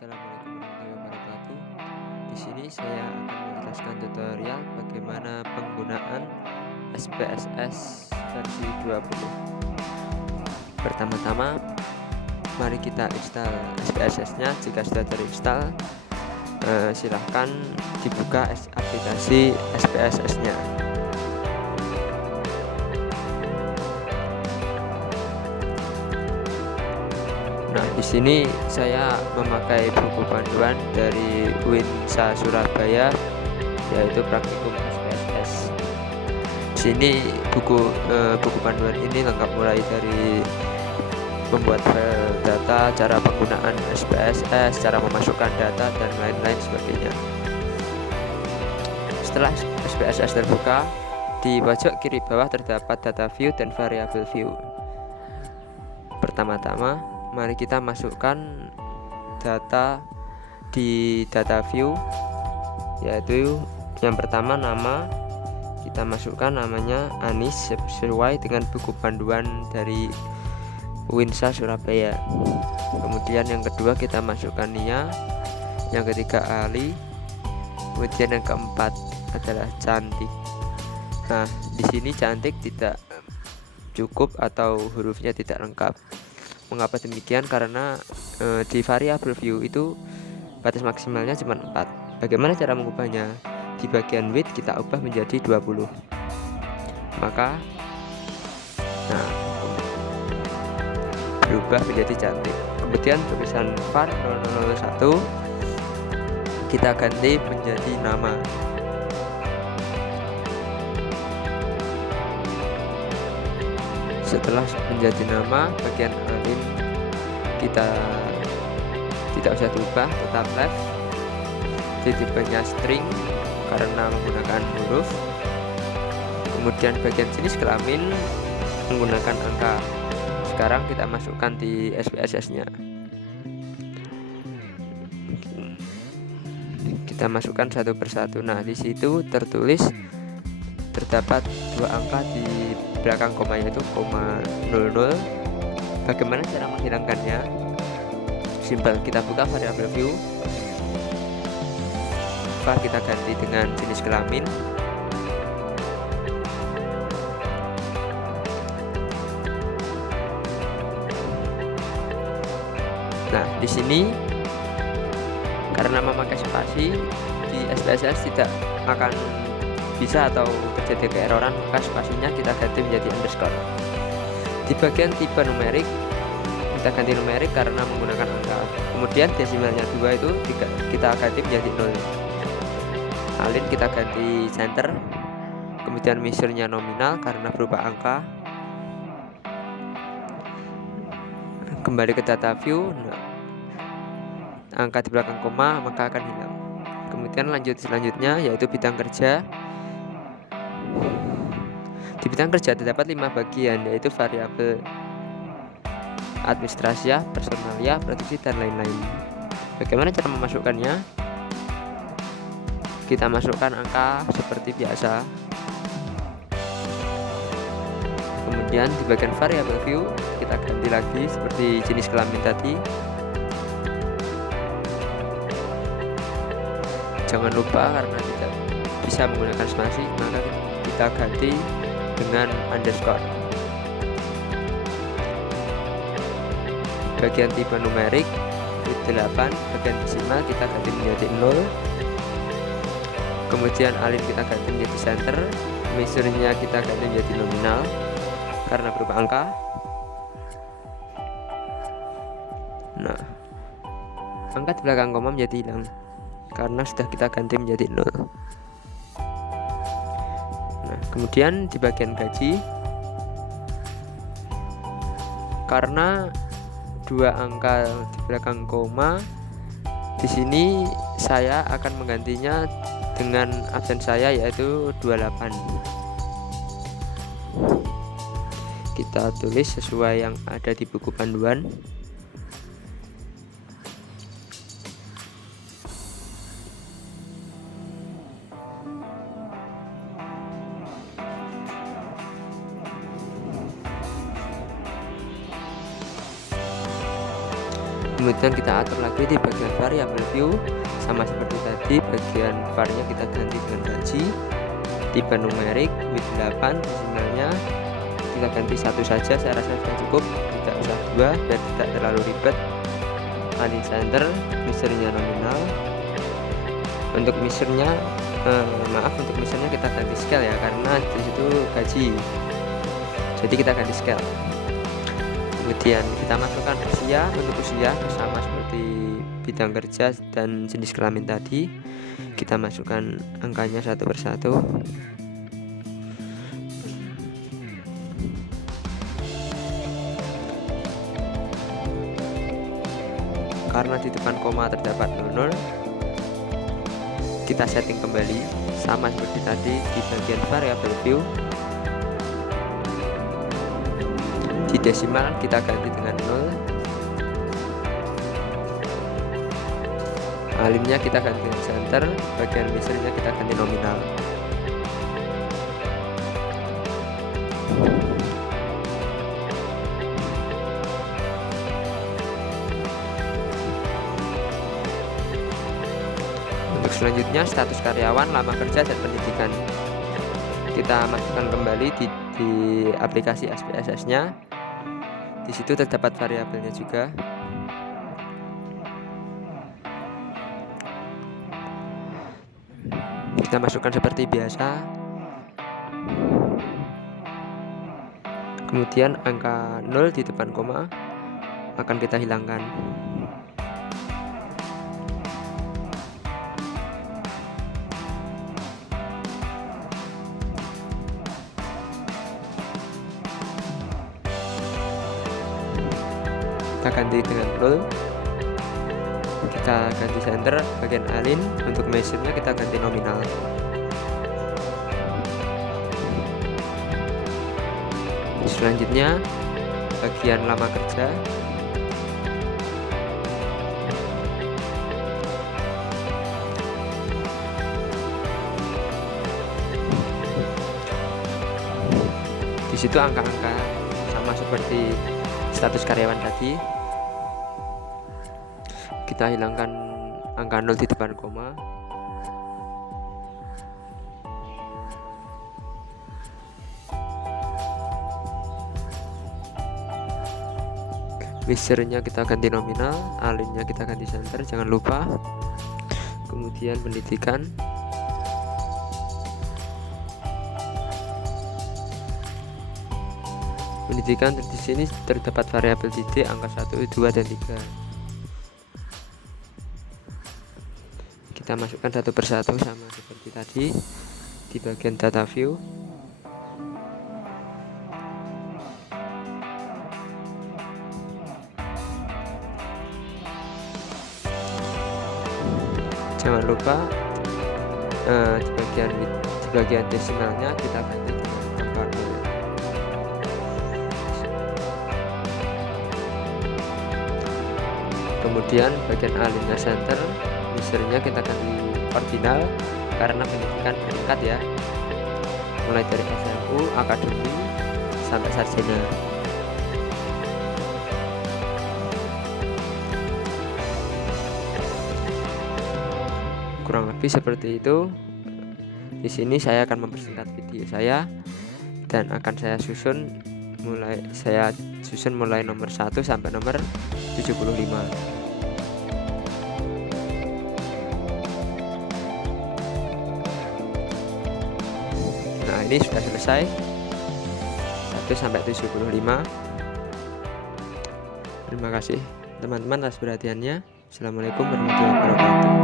Assalamualaikum warahmatullahi wabarakatuh. Di sini saya akan menjelaskan tutorial bagaimana penggunaan SPSS versi 20. Pertama-tama, mari kita install SPSS-nya. Jika sudah terinstall, silahkan dibuka aplikasi SPSS-nya. Nah, di sini saya memakai buku panduan dari Winsa Surabaya, yaitu Praktikum SPSS. Di sini buku panduan ini lengkap mulai dari membuat file data, cara penggunaan SPSS, cara memasukkan data, dan lain-lain sebagainya. Setelah SPSS terbuka, di pojok kiri bawah terdapat data view dan variable view. Pertama-tama, mari kita masukkan data di data view, yaitu yang pertama nama. Kita masukkan namanya Anis sesuai dengan buku panduan dari Winsa Surabaya. Kemudian yang kedua kita masukkan Nia, yang ketiga Ali, kemudian yang keempat adalah cantik. Nah, di sini cantik tidak cukup atau hurufnya tidak lengkap. Mengapa demikian? Karena di variable view itu batas maksimalnya cuma 4. Bagaimana cara mengubahnya? Di bagian width kita ubah menjadi 20. Maka berubah menjadi cantik. Kemudian tulisan var 0001 kita ganti menjadi nama. Setelah menjadi nama, bagian alin kita tidak usah diubah, tetap left. Tipenya string karena menggunakan huruf. Kemudian bagian jenis kelamin menggunakan angka. Sekarang kita masukkan di SPSS-nya. Kita masukkan satu persatu. Nah, di situ terdapat dua angka di belakang koma, yaitu koma 00. Bagaimana cara menghilangkannya? Simpel, kita buka variable view, kita ganti dengan jenis kelamin. Nah, di sini karena memakai spasi di SPSS tidak akan bisa atau terjadi keeroran, maka spasinya kita ganti menjadi underscore. Di bagian tipe numerik kita ganti numerik karena menggunakan angka. Kemudian desimalnya 2 itu kita ganti menjadi 0. Alin kita ganti center. Kemudian measure-nya nominal karena berupa angka. Kembali ke data view. Angka di belakang koma maka akan hilang. Kemudian selanjutnya yaitu bidang kerja. Di bidang kerja terdapat 5 bagian, yaitu variabel administrasi, personalia, produksi, dan lain-lain. Bagaimana cara memasukkannya? Kita masukkan angka seperti biasa. Kemudian di bagian variable view kita ganti lagi seperti jenis kelamin tadi. Jangan lupa karena tidak bisa menggunakan spasi, maka kita ganti dengan underscore. Bagian tipe numerik width 8, bagian desimal kita ganti menjadi 0. Kemudian alin kita ganti menjadi center, measure-nya kita ganti menjadi nominal karena berupa angka. Nah, angka di belakang koma menjadi hilang karena sudah kita ganti menjadi 0. Nah, kemudian di bagian gaji, karena 2 angka di belakang koma, di sini saya akan menggantinya dengan absen saya, yaitu 28. Kita tulis sesuai yang ada di buku panduan. Kemudian kita atur lagi di bagian variable view, sama seperti tadi, bagian var-nya kita ganti dengan gaji, tipe numerik, width 8, desimalnya kita ganti satu saja, saya rasa sudah cukup, tidak usah dua biar tidak terlalu ribet. Align center, measure-nya nominal. Untuk measure-nya untuk measure-nya kita ganti scale ya, karena disitu gaji, jadi kita ganti scale. Kemudian kita masukkan usia. Untuk usia sama seperti bidang kerja dan jenis kelamin tadi, kita masukkan angkanya satu persatu. Karena di depan koma terdapat 00, kita setting kembali sama seperti tadi di bagian variable view. Di desimal kita ganti dengan 0. Align-nya kita ganti dengan center, bagian measure-nya kita ganti nominal. Untuk selanjutnya status karyawan, lama kerja, dan pendidikan. Kita masukkan kembali di aplikasi SPSS-nya. Di situ terdapat variabelnya juga. Kita masukkan seperti biasa. Kemudian angka 0 di depan koma akan kita hilangkan. Kita ganti dengan 0. Kita ganti center, bagian align. Untuk measure-nya kita ganti nominal. Selanjutnya bagian lama kerja. Di situ angka-angka sama seperti status karyawan tadi. Kita hilangkan angka 0 di depan koma. Measure-nya kita ganti nominal, align-nya kita ganti center, jangan lupa. Kemudian pendidikan. Pendidikan di sini terdapat variabel titik, angka 1, 2, dan 3. Kita masukkan satu persatu sama seperti tadi di bagian data view. Jangan lupa di bagian desimalnya kita ganti dengan angka 0. Kemudian bagian align-nya center, measure-nya kita ganti ordinal karena pendidikan bertingkat ya, mulai dari SMU, akademi, sampai sarjana. Kurang lebih seperti itu. Di sini saya akan mempersingkat video saya dan akan saya susun mulai nomor 1 sampai nomor 75. Nah, ini sudah selesai 1 sampai 75. Terima kasih teman-teman atas perhatiannya. Assalamualaikum warahmatullahi wabarakatuh.